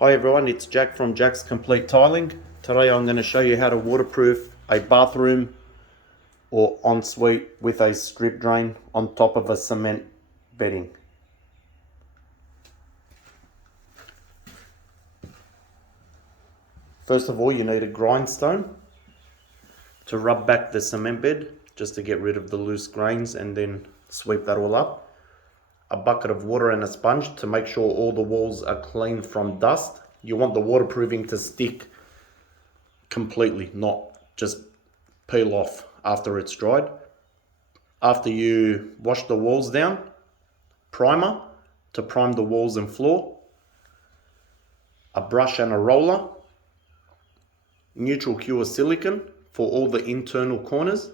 Hi everyone, it's Jack from Jack's Complete Tiling. Today I'm going to show you how to waterproof a bathroom or ensuite with a strip drain on top of a cement bedding. First of all, you need a grindstone to rub back the cement bed just to get rid of the loose grains and then sweep that all up. A bucket of water and a sponge to make sure all the walls are clean from dust. You want the waterproofing to stick completely, not just peel off after it's dried. After you wash the walls down, primer to prime the walls and floor, a brush and a roller, neutral cure silicone for all the internal corners,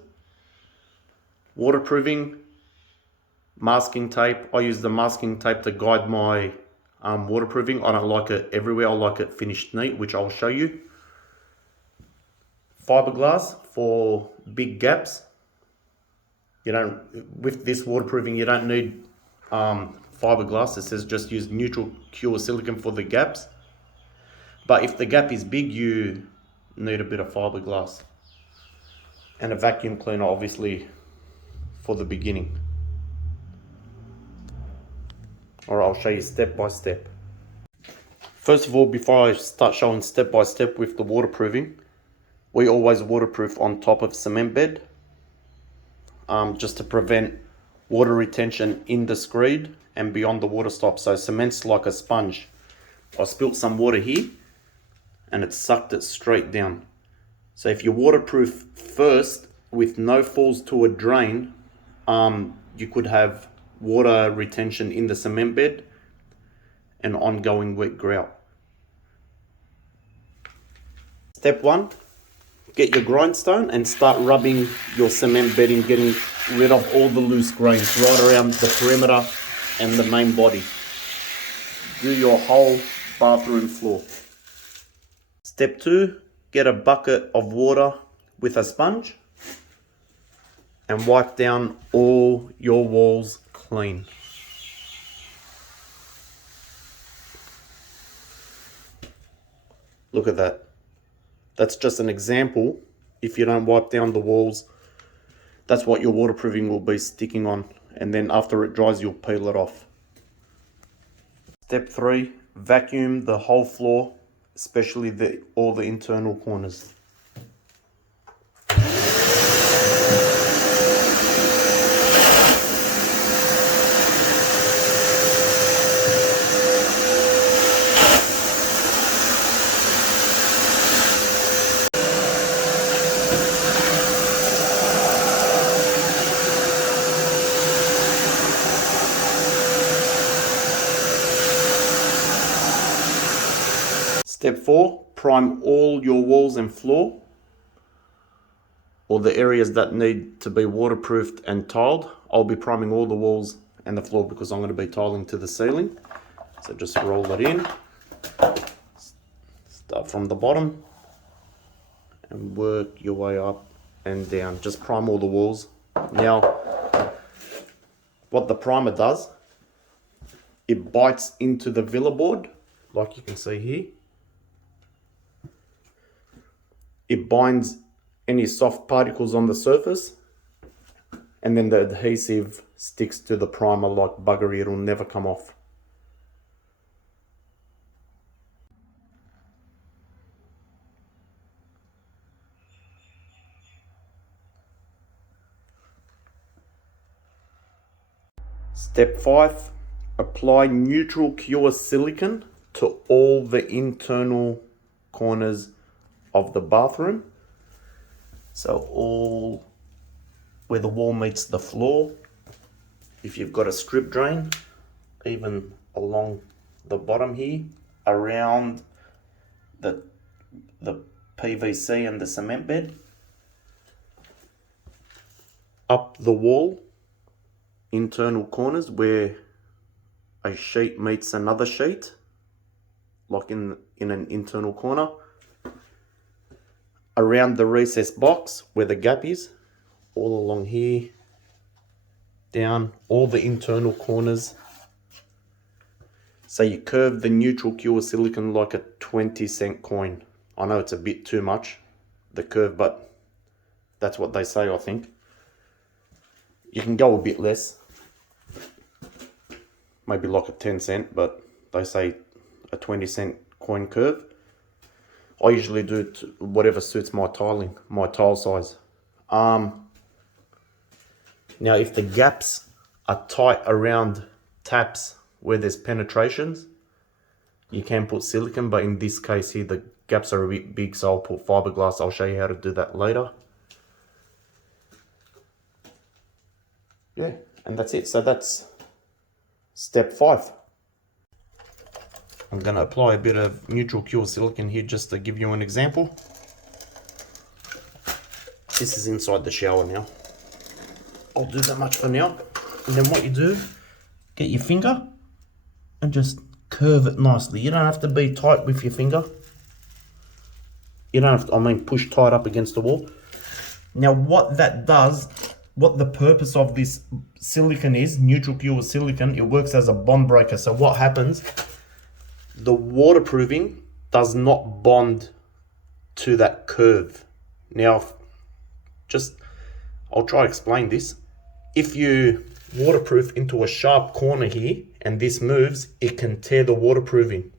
waterproofing, masking tape. I use the masking tape to guide my waterproofing. I don't like it everywhere, I like it finished neat, which I'll show you. Fiberglass for big gaps. With this waterproofing you don't need fiberglass. It says just use neutral cure silicone for the gaps, but if the gap is big you need a bit of fiberglass. And a vacuum cleaner obviously for the beginning. Alright, I'll show you step by step. First of all, before I start showing step by step with the waterproofing, we always waterproof on top of cement bed, just to prevent water retention in the screed and beyond the water stop. So cement's like a sponge. I spilt some water here and it sucked it straight down. So if you waterproof first with no falls to a drain, you could have water retention in the cement bed and ongoing wet grout. Step 1, get your grindstone and start rubbing your cement bedding, getting rid of all the loose grains right around the perimeter and the main body. Do your whole bathroom floor. Step 2, get a bucket of water with a sponge and wipe down all your walls clean. Look at that. That's just an example. If you don't wipe down the walls, that's what your waterproofing will be sticking on, and then after it dries you'll peel it off. Step 3, vacuum the whole floor, especially all the internal corners. Step 4, prime all your walls and floor, or the areas that need to be waterproofed and tiled. I'll be priming all the walls and the floor because I'm going to be tiling to the ceiling. So just roll it in, start from the bottom and work your way up and down. Just prime all the walls. Now, what the primer does, it bites into the Villa board, like you can see here. It binds any soft particles on the surface, and then the adhesive sticks to the primer like buggery. It'll never come off. Step 5, apply neutral cure silicone to all the internal corners of the bathroom. So all where the wall meets the floor. If you've got a strip drain, even along the bottom here, around the PVC and the cement bed, up the wall, internal corners where a sheet meets another sheet, like in an internal corner, around the recessed box where the gap is, all along here, down all the internal corners, So you curve the neutral cure silicon like a 20-cent coin. I know it's a bit too much, the curve, but that's what they say, I think. You can go a bit less, maybe like a 10-cent, but they say a 20-cent coin curve. I usually do whatever suits my tiling, my tile size. Now if the gaps are tight around taps where there's penetrations, you can put silicone, but in this case here the gaps are a bit big, so I'll put fiberglass. I'll show you how to do that later. Yeah, and that's it. So that's step 5. I'm going to apply a bit of neutral cure silicone here just to give you an example. This is inside the shower now. I'll do that much for now. And then what you do, get your finger and just curve it nicely. You don't have to be tight with your finger. You don't have to, push tight up against the wall. Now what that does, what the purpose of this silicone is, neutral cure silicone, it works as a bond breaker. So what happens, the waterproofing does not bond to that curve. Now, I'll try to explain this. If you waterproof into a sharp corner here and this moves, it can tear the waterproofing.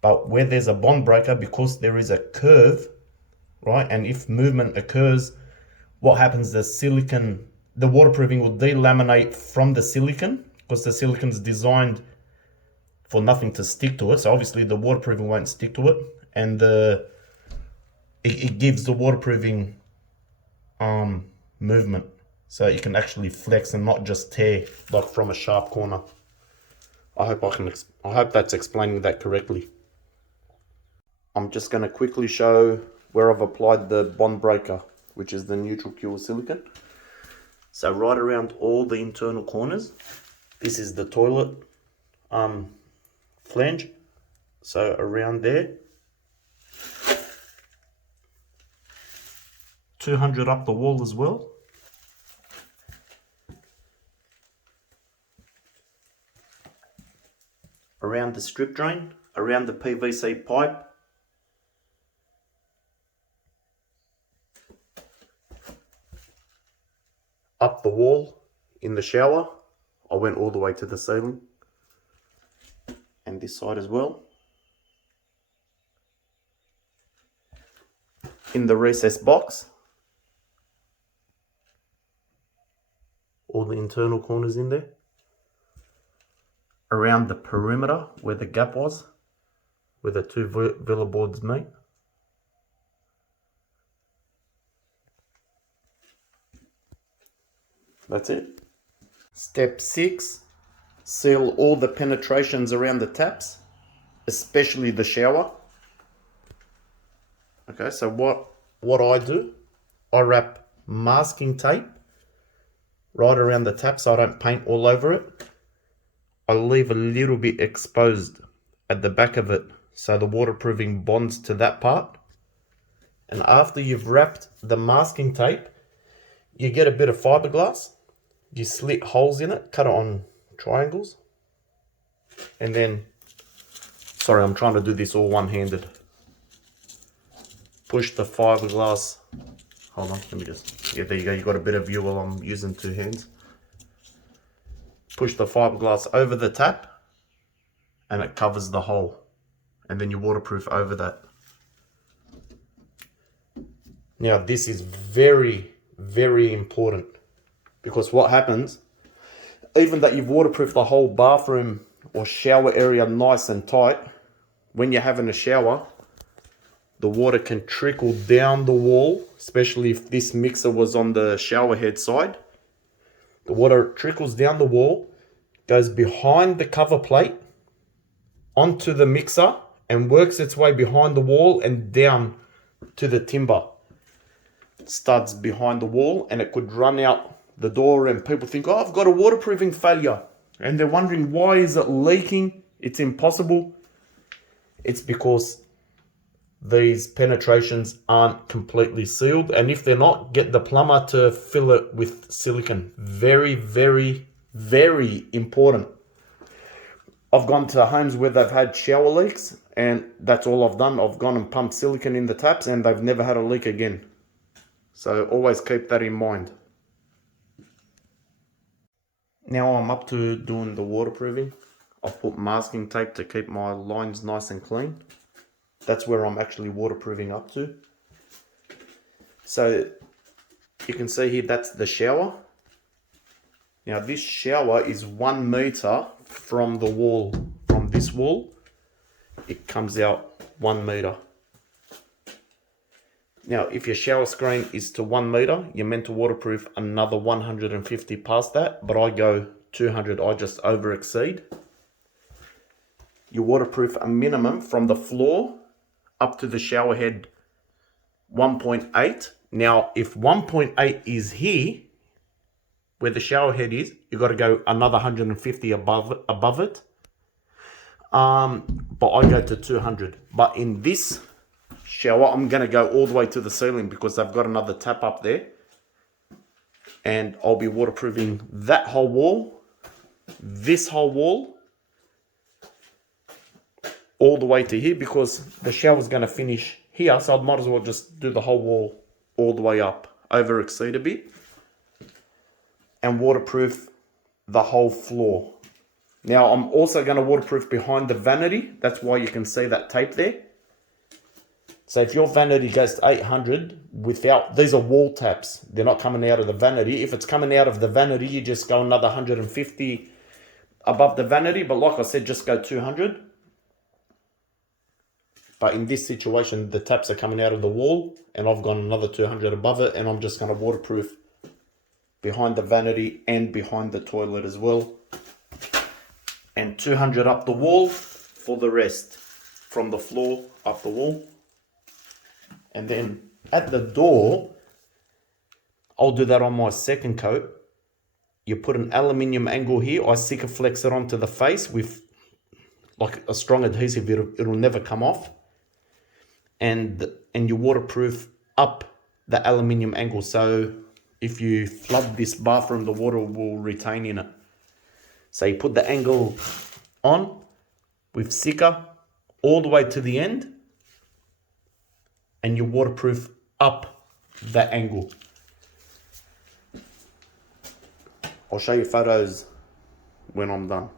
But where there's a bond breaker, because there is a curve, right, and if movement occurs, what happens, the waterproofing will delaminate from the silicone, because the silicone is designed for nothing to stick to it. So obviously the waterproofing won't stick to it, and it gives the waterproofing movement, so you can actually flex and not just tear like from a sharp corner. I hope that's explaining that correctly. I'm just going to quickly show where I've applied the bond breaker, which is the neutral cure silicone. So right around all the internal corners. This is the toilet flange, so around there. 200 up the wall as well. Around the strip drain, around the PVC pipe. Up the wall in the shower. I went all the way to the ceiling. And this side as well. In the recess box. All the internal corners in there. Around the perimeter where the gap was, where the two villa boards meet. That's it. Step 6, seal all the penetrations around the taps, especially the shower. Okay, so what I do, I wrap masking tape right around the tap so I don't paint all over it. I leave a little bit exposed at the back of it so the waterproofing bonds to that part. And after you've wrapped the masking tape, you get a bit of fiberglass, you slit holes in it, cut it on triangles, and then, sorry, I'm trying to do this all one-handed. Push the fiberglass, hold on, let me just, yeah, there you go, you got a better view while I'm using 2 hands. Push the fiberglass over the tap and it covers the hole, and then you waterproof over that. Now this is very, very important, because what happens, even that you've waterproofed the whole bathroom or shower area nice and tight, when you're having a shower, the water can trickle down the wall, especially if this mixer was on the shower head side. The water trickles down the wall, goes behind the cover plate, onto the mixer, and works its way behind the wall and down to the timber studs behind the wall, and it could run out the door, and people think, oh, I've got a waterproofing failure, and they're wondering, why is it leaking? It's impossible. It's because these penetrations aren't completely sealed, and if they're not, get the plumber to fill it with silicone. Very, very, very important. I've gone to homes where they've had shower leaks, and that's all I've done. I've gone and pumped silicone in the taps, and they've never had a leak again. So always keep that in mind. Now I'm up to doing the waterproofing. I've put masking tape to keep my lines nice and clean. That's where I'm actually waterproofing up to. So you can see here, that's the shower. Now this shower is 1 meter from the wall. From this wall, it comes out 1 meter. Now if your shower screen is to 1 meter, you're meant to waterproof another 150 past that, but I go 200, I just over exceed. You waterproof a minimum from the floor up to the shower head 1.8. Now if 1.8 is here, where the shower head is, you've got to go another 150 above it. But I go to 200. But in this shower, I'm going to go all the way to the ceiling because they've got another tap up there. And I'll be waterproofing that whole wall, this whole wall, all the way to here, because the shower's going to finish here. So I might as well just do the whole wall all the way up, over exceed a bit, and waterproof the whole floor. Now I'm also going to waterproof behind the vanity. That's why you can see that tape there. So if your vanity goes to 800 without, these are wall taps. They're not coming out of the vanity. If it's coming out of the vanity, you just go another 150 above the vanity. But like I said, just go 200. But in this situation, the taps are coming out of the wall and I've gone another 200 above it, and I'm just going to waterproof behind the vanity and behind the toilet as well. And 200 up the wall for the rest, from the floor up the wall. And then at the door, I'll do that on my second coat. You put an aluminium angle here. I Sikaflex it onto the face with like a strong adhesive. It'll never come off. And you waterproof up the aluminium angle. So if you flood this bathroom, the water will retain in it. So you put the angle on with Sika all the way to the end, and you waterproof up that angle. I'll show you photos when I'm done.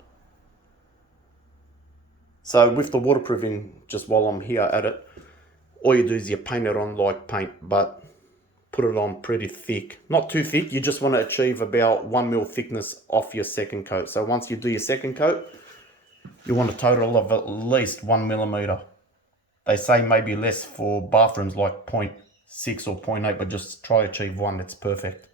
So with the waterproofing, just while I'm here at it, all you do is you paint it on like paint, but put it on pretty thick. Not too thick, you just want to achieve about 1 mil thickness off your second coat. So once you do your second coat, you want a total of at least 1 millimeter. They say maybe less for bathrooms like 0.6 or 0.8, but just try to achieve 1, it's perfect.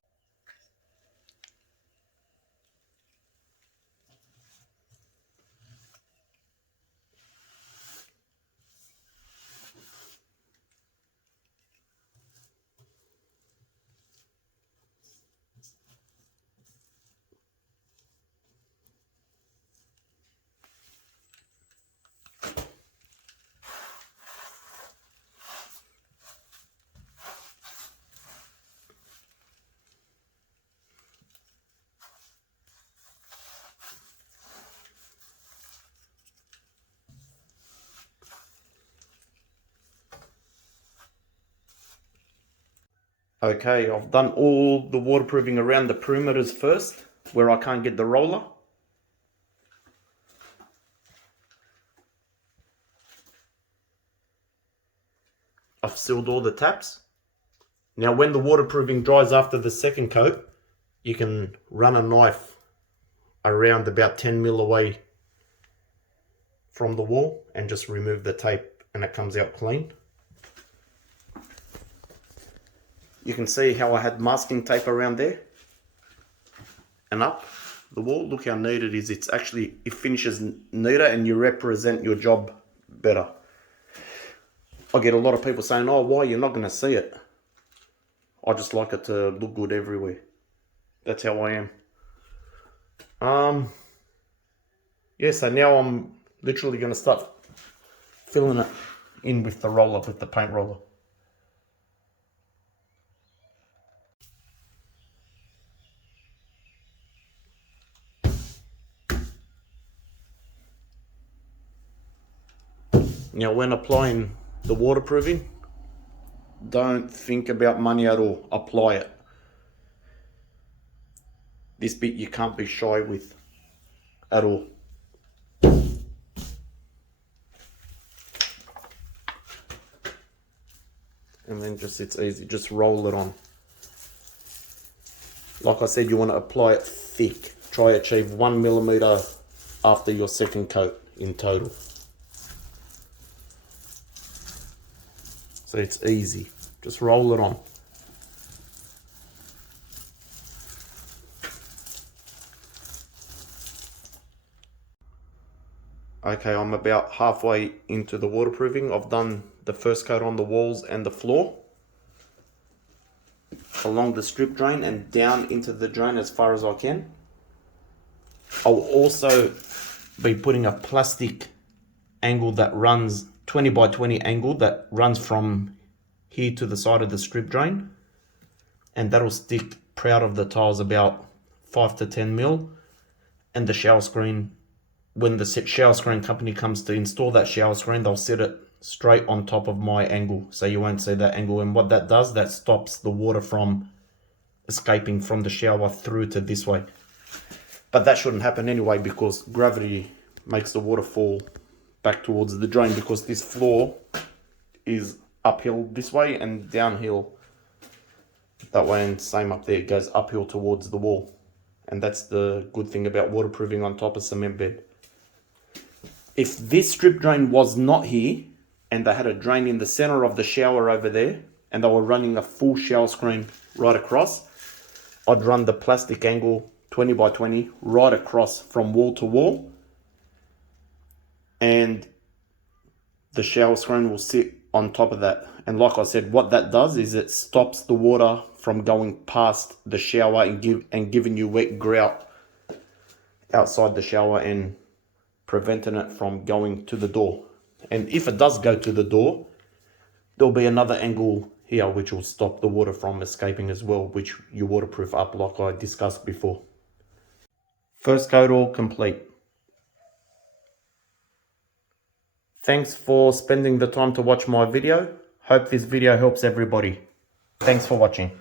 Okay, I've done all the waterproofing around the perimeters first, where I can't get the roller. I've sealed all the taps. Now when the waterproofing dries after the second coat, you can run a knife around about 10 mil away from the wall and just remove the tape, and it comes out clean. You can see how I had masking tape around there and up the wall. Look how neat it is. It finishes neater and you represent your job better. I get a lot of people saying, oh, why, you're not going to see it. I just like it to look good everywhere. That's how I am. Yeah, so now I'm literally going to start filling it in with the roller, with the paint roller. Now when applying the waterproofing, don't think about money at all, apply it. This bit you can't be shy with at all. And then it's easy, just roll it on. Like I said, you want to apply it thick. Try achieve 1 millimeter after your second coat in total. So it's easy, just roll it on. Okay, I'm about halfway into the waterproofing. I've done the first coat on the walls and the floor, along the strip drain and down into the drain as far as I can. I'll also be putting a plastic angle that runs 20 by 20 angle that runs from here to the side of the strip drain, and that'll stick proud of the tiles about 5 to 10 mil. And the shower screen, when the shower screen company comes to install that shower screen, they'll set it straight on top of my angle, so you won't see that angle. And what that does, that stops the water from escaping from the shower through to this way. But that shouldn't happen anyway, because gravity makes the water fall back towards the drain, because this floor is uphill this way and downhill that way, and same up there, it goes uphill towards the wall. And that's the good thing about waterproofing on top of cement bed. If this strip drain was not here and they had a drain in the center of the shower over there and they were running a full shower screen right across, I'd run the plastic angle 20 by 20 right across from wall to wall, and the shower screen will sit on top of that. And like I said, what that does is it stops the water from going past the shower and giving you wet grout outside the shower and preventing it from going to the door. And if it does go to the door, there'll be another angle here which will stop the water from escaping as well, which you waterproof up like I discussed before. First coat all complete. Thanks for spending the time to watch my video. Hope this video helps everybody. Thanks for watching.